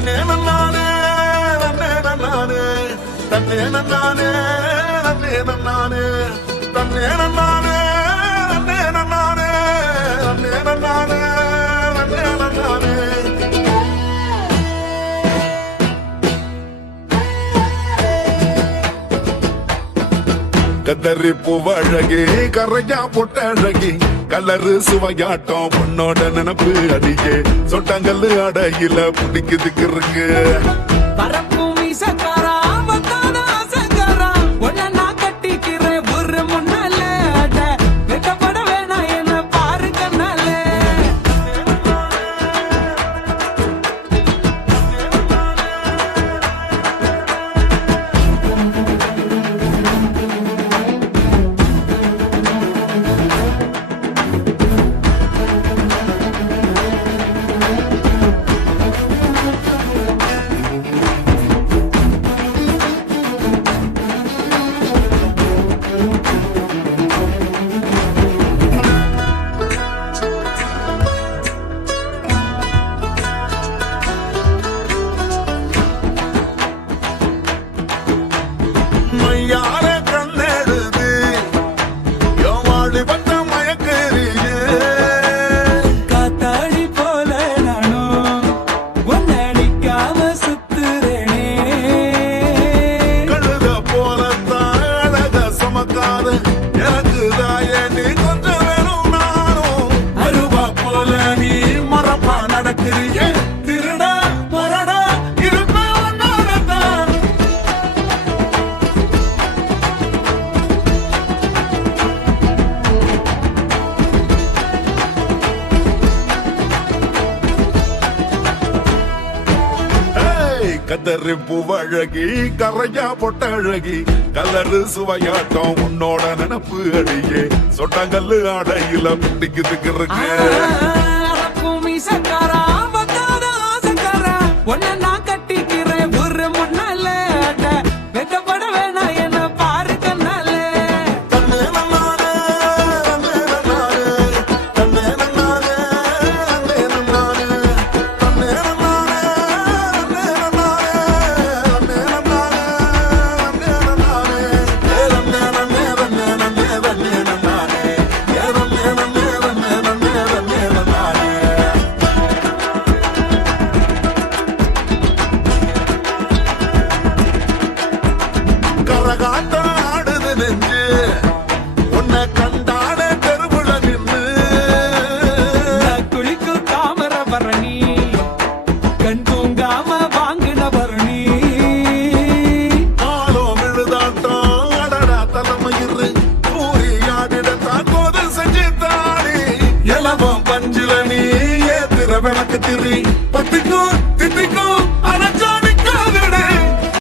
தன்னே நன்னானே தன்னே நன்னானே தன்னே நன்னானே தன்னே நன்னானே தன்னே நன்னானே தன்னே நன்னானே தன்னே நன்னானே தன்னே நன்னானே கதறி பூவழகி கரையா பொட்டழகி கலரு சுவையாட்டம் பொண்ணோட நினப்பு அடியே சொட்டங்கல்லு அடையில பிடிக்குதுக்கு இருக்கு யார கண்ணெடுது யோவாடி பட்ட மயக்கறியே காத்தாடி போல நானும் ஒன்னடிக்காம சுத்துறேனே கழுத போலத்தான் அழக சமக்காத எனக்கு தாயே நீ கொஞ்சம் வேணும் நானும் அருவா போல நீ மரப்பா நடக்கிறியே திருடா மரடா இருப்ப ஒன்னானதான் கதறி பூவழகி கரையா பொட்டழகி கலரு சுவையாட்டம் உன்னோட நினப்பு அடியே சொட்டங்கல்லு அடையில பிடிக்குதுக்கு இருக்கு கட்டிக்கிறேன் ஒரு முன்னால வெக்கப்பட வேணாம் என்ன பாரு கண்ணால தன்னே நன்னானே தன்னே நன்னானே தன்னே நன்னானே தன்னே நன்னானே தன்னே நன்னானே தன்னே நன்னானே தன்னே நன்னானே தன்னே நன்னானே தன்னே நன்னானே தன்னே நன்னானே கரகாட்டம் ஆடுது நெஞ்சு உன்னை கண்டாட தெருவுல நின்று குளிக்கு தாமர பரணி கண் தூங்காம வாங்கின பரணி ஆளோ விழுதாட்டம் அடடா தலைமயிறு பூரி ஆடிடத்தான் கோது செஞ்சு தாடி இலவம் பஞ்சில நீ ஏத்துற விளக்கு திரி பத்திக்கும் தித்திக்கும்